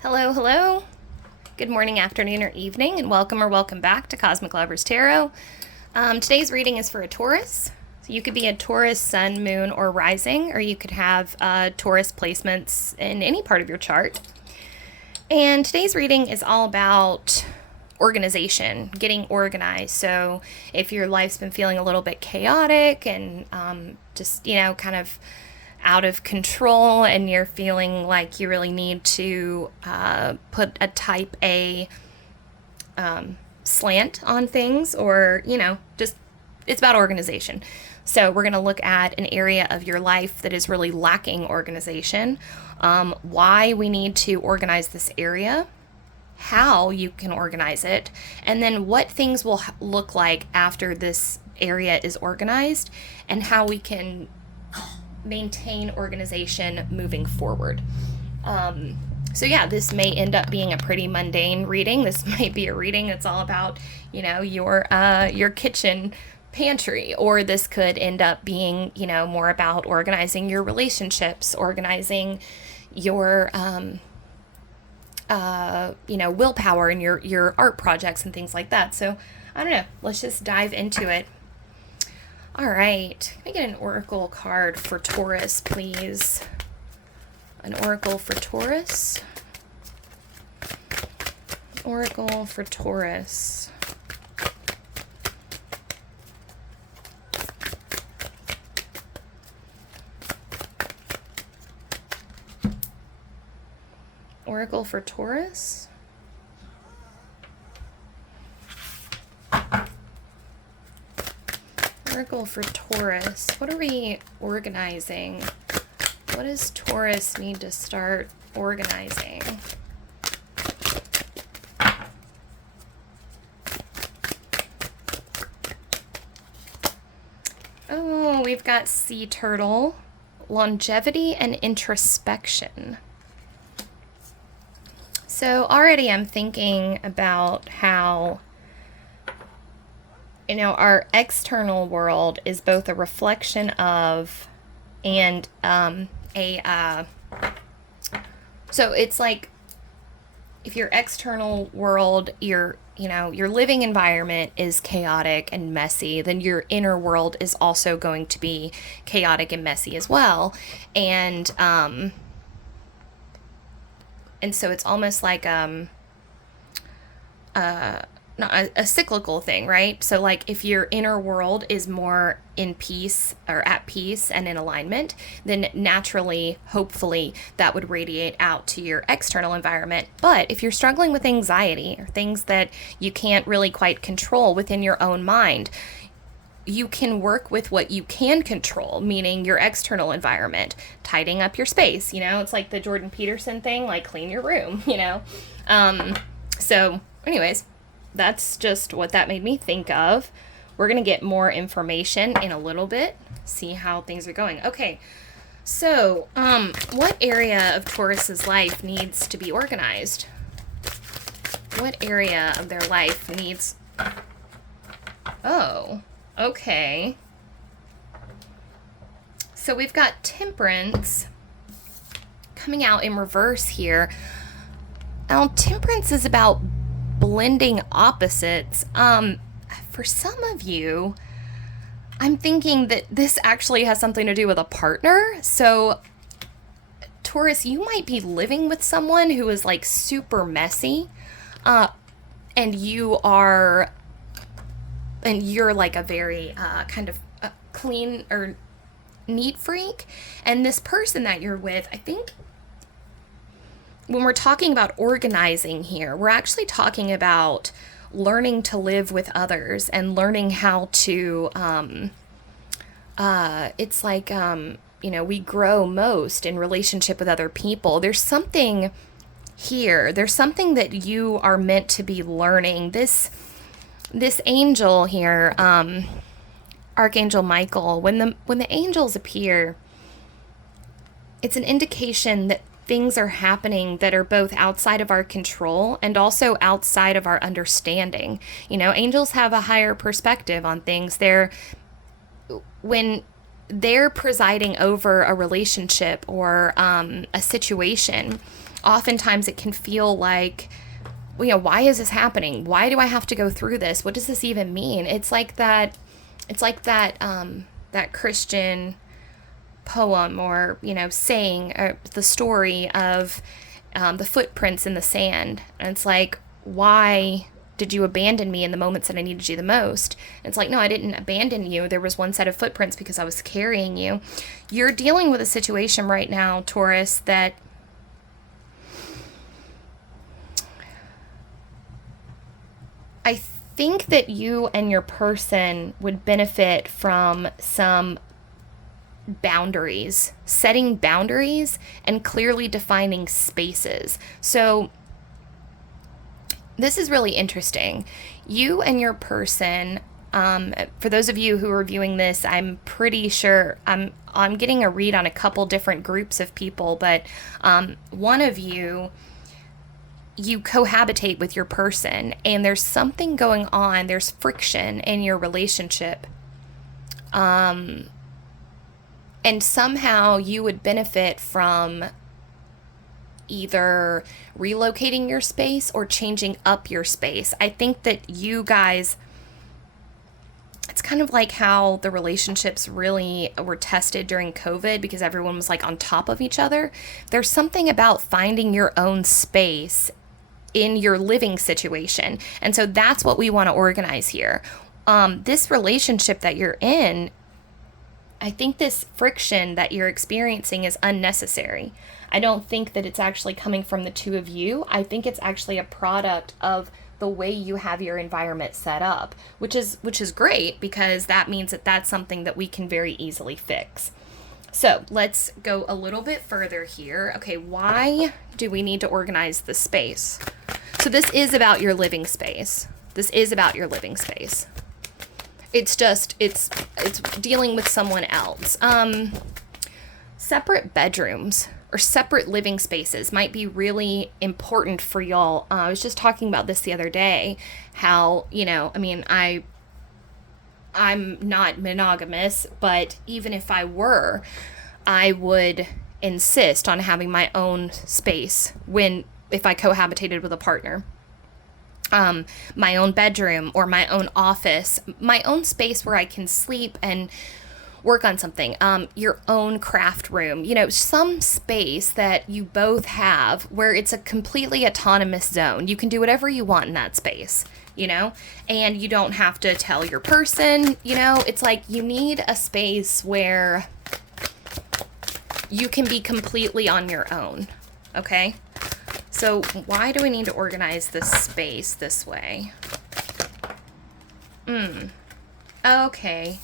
Hello, hello. Good morning, afternoon, or evening, and welcome back to Cosmic Lovers Tarot. Today's reading is for a Taurus. So you could be a Taurus sun, moon, or rising, or you could have Taurus placements in any part of your chart. And today's reading is all about organization, getting organized. So if your life's been feeling a little bit chaotic and just, kind of out of control and you're feeling like you really need to put a type A slant on things, or, just it's about organization. So we're going to look at an area of your life that is really lacking organization, why we need to organize this area, how you can organize it, and then what things will look like after this area is organized, and how we can maintain organization moving forward. This may end up being a pretty mundane reading. This might be a reading that's all about, your kitchen pantry, or this could end up being, more about organizing your relationships, organizing your, willpower and your art projects and things like that. So I don't know. Let's just dive into it. All right, can I get an oracle card for Taurus, please? An oracle for Taurus. Oracle for Taurus. Oracle for Taurus. Oracle for Taurus. What are we organizing? What does Taurus need to start organizing? Oh, we've got sea turtle, longevity, and introspection. So already I'm thinking about how our external world is both a reflection of and so it's like if your external world, your living environment is chaotic and messy, then your inner world is also going to be chaotic and messy as well. And so it's almost like a cyclical thing, right? So like if your inner world is more in peace or at peace and in alignment, then naturally, hopefully, that would radiate out to your external environment. But if you're struggling with anxiety or things that you can't really quite control within your own mind, you can work with what you can control, meaning your external environment, tidying up your space. It's like the Jordan Peterson thing, like clean your room, So anyways, that's just what that made me think of. We're going to get more information in a little bit, see how things are going. Okay, so what area of Taurus's life needs to be organized? What area of their life needs... Oh, okay. So we've got Temperance coming out in reverse here. Now, Temperance is about blending opposites. For some of you, I'm thinking that this actually has something to do with a partner. So Taurus, you might be living with someone who is like super messy, and you're like a very kind of clean or neat freak. And this person that you're with, I think when we're talking about organizing here, we're actually talking about learning to live with others and learning how to, it's like, we grow most in relationship with other people. There's something here. There's something that you are meant to be learning. This angel here, Archangel Michael, when the angels appear, it's an indication that things are happening that are both outside of our control and also outside of our understanding. Angels have a higher perspective on things. When they're presiding over a relationship or a situation, oftentimes it can feel like, why is this happening? Why do I have to go through this? What does this even mean? It's like that that Christian poem or, saying, the story of the footprints in the sand. And it's like, why did you abandon me in the moments that I needed you the most? And it's like, no, I didn't abandon you. There was one set of footprints because I was carrying you. You're dealing with a situation right now, Taurus, that I think that you and your person would benefit from some boundaries, setting boundaries and clearly defining spaces. So this is really interesting. You and your person, for those of you who are viewing this, I'm pretty sure I'm getting a read on a couple different groups of people, but one of you cohabitate with your person and there's something going on, there's friction in your relationship. And somehow you would benefit from either relocating your space or changing up your space. I think that you guys, it's kind of like how the relationships really were tested during COVID because everyone was like on top of each other. There's something about finding your own space in your living situation. And so that's what we want to organize here. This relationship that you're in, I think this friction that you're experiencing is unnecessary. I don't think that it's actually coming from the two of you. I think it's actually a product of the way you have your environment set up, which is great because that means that that's something that we can very easily fix. So let's go a little bit further here. Okay, why do we need to organize the space? So this is about your living space. This is about your living space. It's dealing with someone else. Separate bedrooms or separate living spaces might be really important for y'all. I was just talking about this the other day, how, I'm not monogamous, but even if I were, I would insist on having my own space if I cohabitated with a partner. My own bedroom or my own office, my own space where I can sleep and work on something, your own craft room, some space that you both have where it's a completely autonomous zone. You can do whatever you want in that space, and you don't have to tell your person, it's like you need a space where you can be completely on your own. Okay. So why do we need to organize this space this way? Okay.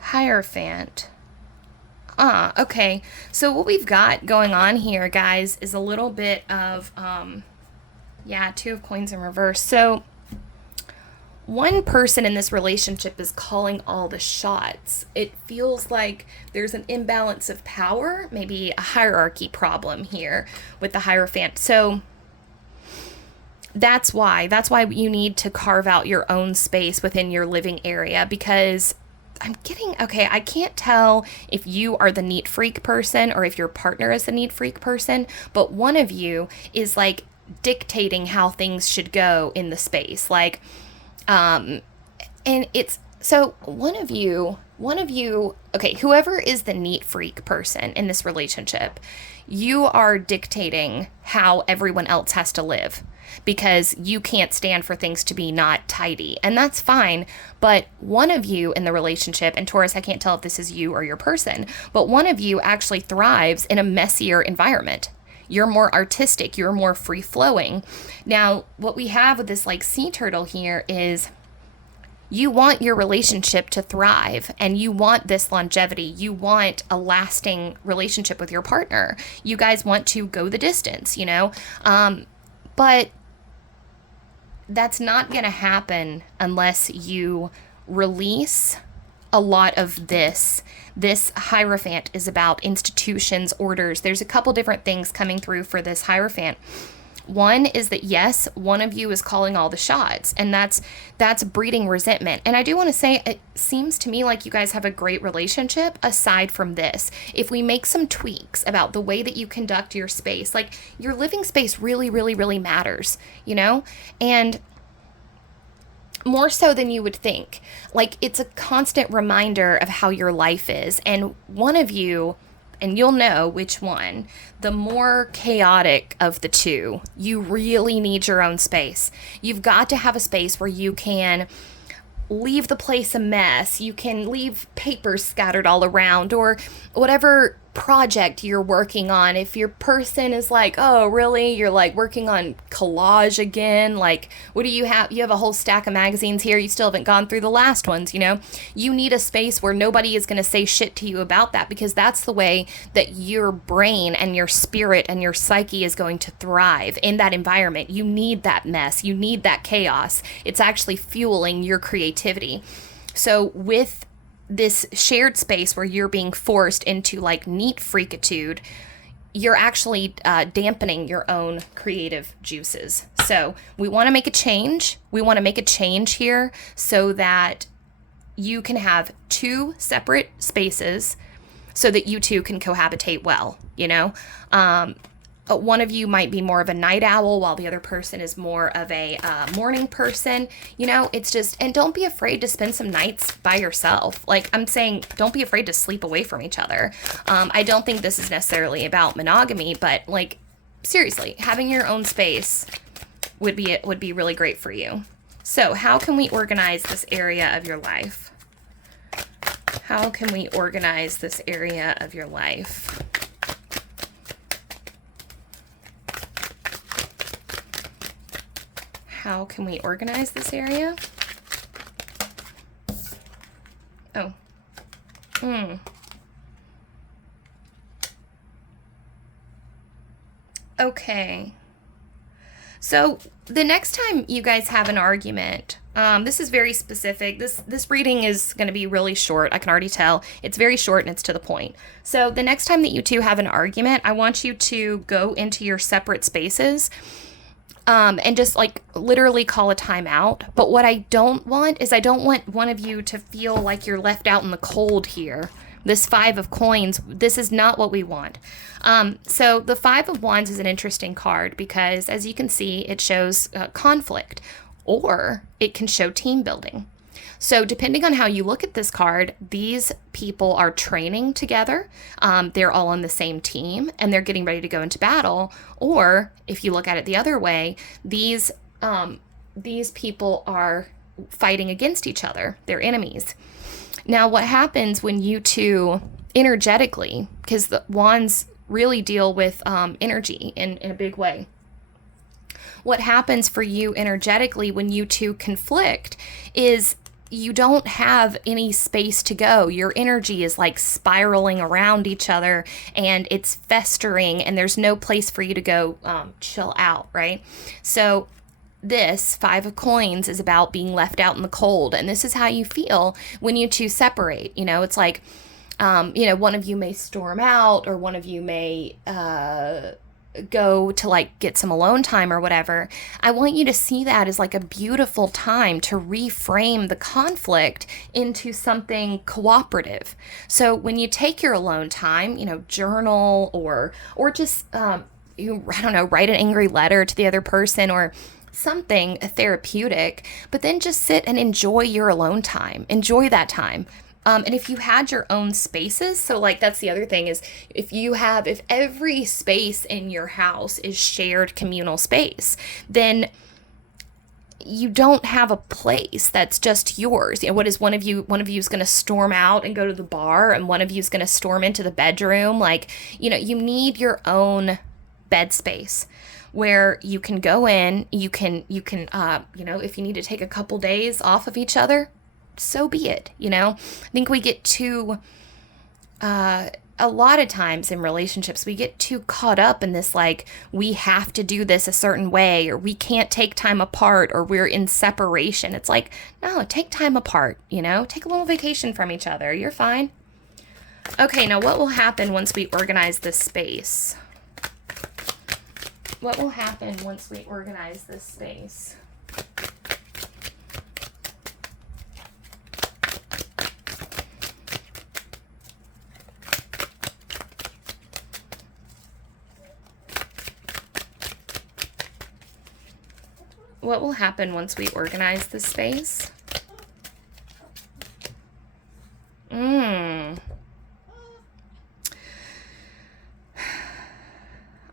Hierophant. Okay. So what we've got going on here, guys, is a little bit of, Two of Coins in reverse. So one person in this relationship is calling all the shots. It feels like there's an imbalance of power, maybe a hierarchy problem here with the Hierophant. So that's why you need to carve out your own space within your living area, because I can't tell if you are the neat freak person or if your partner is the neat freak person, but one of you is like dictating how things should go in the space. Like, and it's, so one of you, okay, whoever is the neat freak person in this relationship, you are dictating how everyone else has to live because you can't stand for things to be not tidy. And that's fine. But one of you in the relationship, and Taurus, I can't tell if this is you or your person, but one of you actually thrives in a messier environment. You're more artistic, you're more free flowing. Now, what we have with this like sea turtle here is you want your relationship to thrive and you want this longevity. You want a lasting relationship with your partner. You guys want to go the distance, but that's not going to happen unless you release a lot of this. This Hierophant is about institutions, orders. There's a couple different things coming through for this Hierophant. One is that, yes, one of you is calling all the shots, and that's breeding resentment. And I do want to say, it seems to me like you guys have a great relationship aside from this. If we make some tweaks about the way that you conduct your space, like your living space really, really, really matters, you know? And more so than you would think. Like, it's a constant reminder of how your life is. And one of you, and you'll know which one, the more chaotic of the two, you really need your own space. You've got to have a space where you can leave the place a mess. You can leave papers scattered all around, or whatever project you're working on. If your person is like, oh, really? You're like working on collage again? Like, what do you have? You have a whole stack of magazines here. You still haven't gone through the last ones, you know? You need a space where nobody is going to say shit to you about that, because that's the way that your brain and your spirit and your psyche is going to thrive in that environment. You need that mess. You need that chaos. It's actually fueling your creativity. So with this shared space where you're being forced into like neat freakitude, you're actually dampening your own creative juices. So we want to make a change. We want to make a change here so that you can have two separate spaces so that you two can cohabitate well, you know? One of you might be more of a night owl while the other person is more of a morning person. You know, it's just, and don't be afraid to spend some nights by yourself. Like I'm saying, don't be afraid to sleep away from each other. I don't think this is necessarily about monogamy, but like seriously, having your own space would be really great for you. So how can we organize this area of your life? How can we organize this area of your life? How can we organize this area? Oh. Okay. So the next time you guys have an argument, this is very specific. This reading is going to be really short. I can already tell. It's very short and it's to the point. So the next time that you two have an argument, I want you to go into your separate spaces and just like literally call a timeout. But what I don't want is I don't want one of you to feel like you're left out in the cold here. This 5 of coins, this is not what we want. So the 5 of wands is an interesting card because as you can see, it shows conflict, or it can show team building. So depending on how you look at this card, these people are training together. They're all on the same team and they're getting ready to go into battle. Or if you look at it the other way, these people are fighting against each other. They're enemies. Now, what happens when you two energetically, because the wands really deal with energy in a big way. What happens for you energetically when you two conflict is you don't have any space to go. Your energy is like spiraling around each other and it's festering and there's no place for you to go chill out, right? So this 5 of coins is about being left out in the cold. And this is how you feel when you two separate. You know, it's like, one of you may storm out or one of you may go to like get some alone time or whatever. I want you to see that as like a beautiful time to reframe the conflict into something cooperative. So when you take your alone time, journal or just, write an angry letter to the other person or something therapeutic, but then just sit and enjoy your alone time. Enjoy that time. And if you had your own spaces, so like that's the other thing is if every space in your house is shared communal space, then you don't have a place that's just yours. What is one of you is going to storm out and go to the bar and one of you is going to storm into the bedroom. Like, you need your own bed space where you can go in, you can, if you need to take a couple days off of each other, so be it. I think we get too, a lot of times in relationships, we get too caught up in this, like, we have to do this a certain way, or we can't take time apart, or we're in separation. It's like, no, take time apart, take a little vacation from each other. You're fine. Okay, now what will happen once we organize this space? What will happen once we organize this space? What will happen once we organize the space?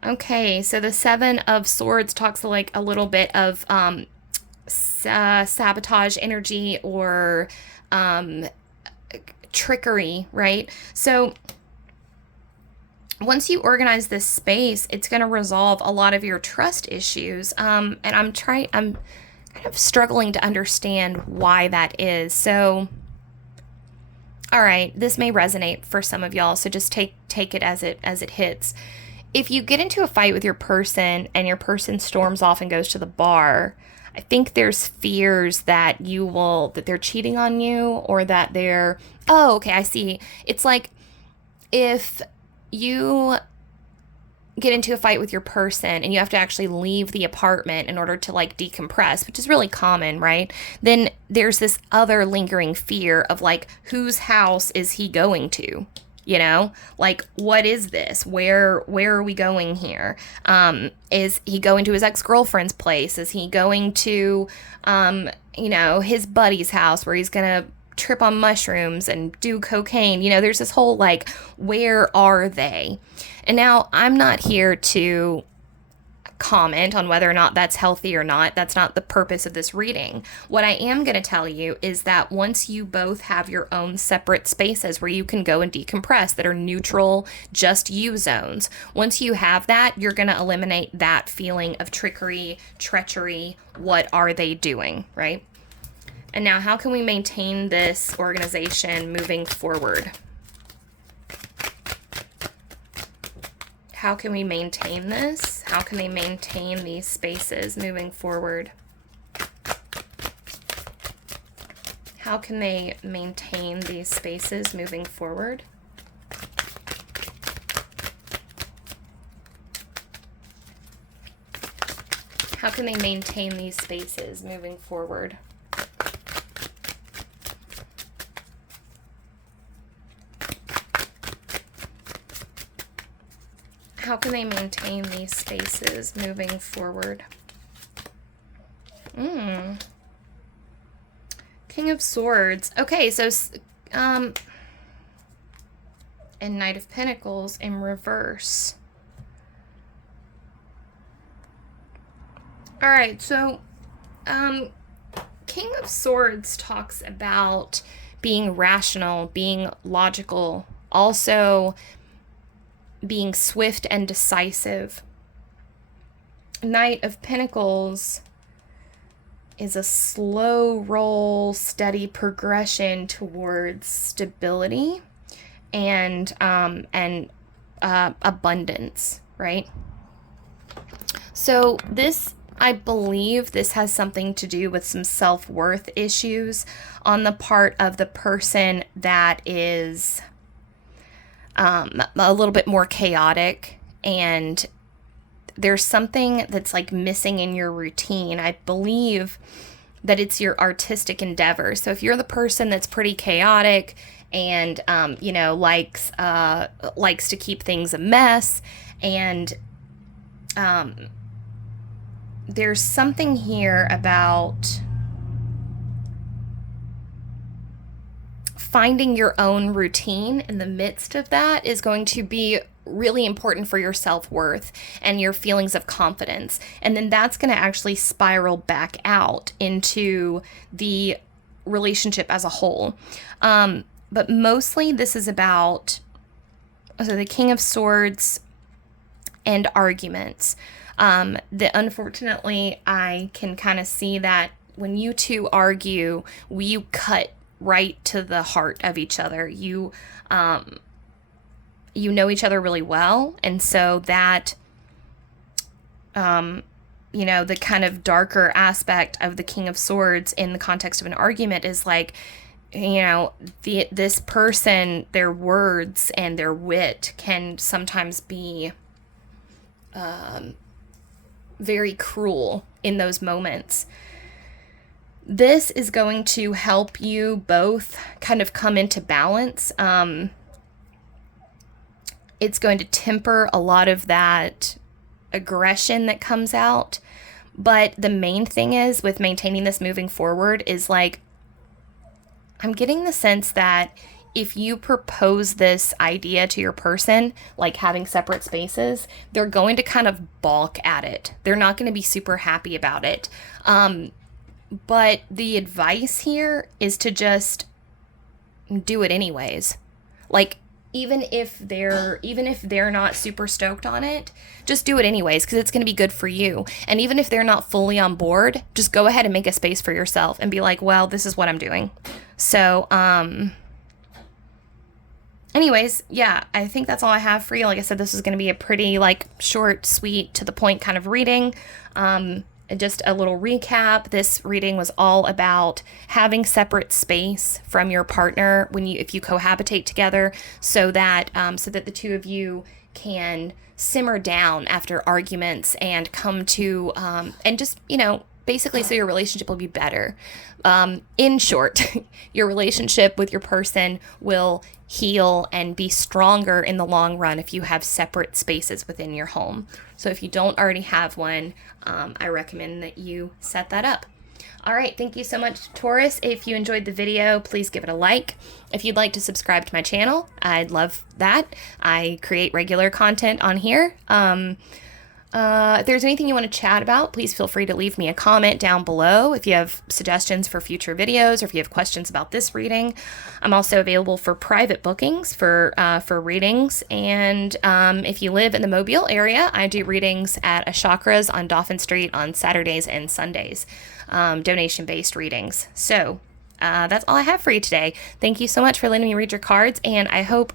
Okay, so the Seven of Swords talks like a little bit of sabotage energy or trickery, right? So once you organize this space, it's going to resolve a lot of your trust issues. And I'm kind of struggling to understand why that is. So, all right, this may resonate for some of y'all. So just take it as it hits. If you get into a fight with your person and your person storms off and goes to the bar, I think there's fears that that they're cheating on you, or that oh, okay, I see. It's like if you get into a fight with your person and you have to actually leave the apartment in order to like decompress, which is really common, right? Then there's this other lingering fear of like, whose house is he going to? You know, like, what is this? Where are we going here? Is he going to his ex-girlfriend's place? Is he going to, his buddy's house where he's going to trip on mushrooms and do cocaine? You know, there's this whole like, where are they? And now I'm not here to comment on whether or not that's healthy or not. That's not the purpose of this reading. What I am going to tell you is that once you both have your own separate spaces where you can go and decompress that are neutral, just you zones, once you have that, you're going to eliminate that feeling of trickery, treachery. What are they doing, right? And now, how can we maintain this organization moving forward? How can we maintain this? How can they maintain these spaces moving forward? How can they maintain these spaces moving forward? How can they maintain these spaces moving forward? How can they maintain these spaces moving forward? King of Swords. Okay, so, and Knight of Pentacles in reverse. All right, so, King of Swords talks about being rational, being logical, also being swift and decisive. Knight of Pentacles is a slow roll, steady progression towards stability and abundance, right? So this, I believe this has something to do with some self-worth issues on the part of the person that is a little bit more chaotic, and there's something that's like missing in your routine. I believe that it's your artistic endeavor. So if you're the person that's pretty chaotic and likes to keep things a mess, and there's something here about finding your own routine in the midst of that is going to be really important for your self-worth and your feelings of confidence. And then that's going to actually spiral back out into the relationship as a whole. But mostly this is about the King of Swords and arguments. Unfortunately, I can kind of see that when you two argue, you cut right to the heart of each other. You know each other really well, and so that the kind of darker aspect of the King of Swords in the context of an argument is like, this person, their words and their wit can sometimes be very cruel in those moments. This is going to help you both kind of come into balance. It's going to temper a lot of that aggression that comes out. But the main thing is with maintaining this moving forward is like, I'm getting the sense that if you propose this idea to your person, like having separate spaces, they're going to kind of balk at it. They're not going to be super happy about it. But the advice here is to just do it anyways. Like, even if they're not super stoked on it, just do it anyways, because it's going to be good for you. And even if they're not fully on board, just go ahead and make a space for yourself and be like, well, this is what I'm doing. So, anyways, yeah, I think that's all I have for you. Like I said, this is going to be a pretty like short, sweet, to the point kind of reading. Just a little recap. This reading was all about having separate space from your partner if you cohabitate together, so that the two of you can simmer down after arguments and come to and just, basically so your relationship will be better. In short, your relationship with your person will heal and be stronger in the long run if you have separate spaces within your home. So if you don't already have one, I recommend that you set that up. All right, thank you so much, Taurus. If you enjoyed the video, please give it a like. If you'd like to subscribe to my channel, I'd love that. I create regular content on here. If there's anything you want to chat about, please feel free to leave me a comment down below if you have suggestions for future videos or if you have questions about this reading. I'm also available for private bookings for readings. And if you live in the Mobile area, I do readings at a Chakras on Dauphin Street on Saturdays and Sundays, donation-based readings. So that's all I have for you today. Thank you so much for letting me read your cards, and I hope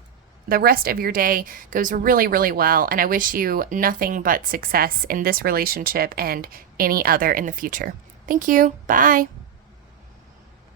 the rest of your day goes really, really well, and I wish you nothing but success in this relationship and any other in the future. Thank you. Bye.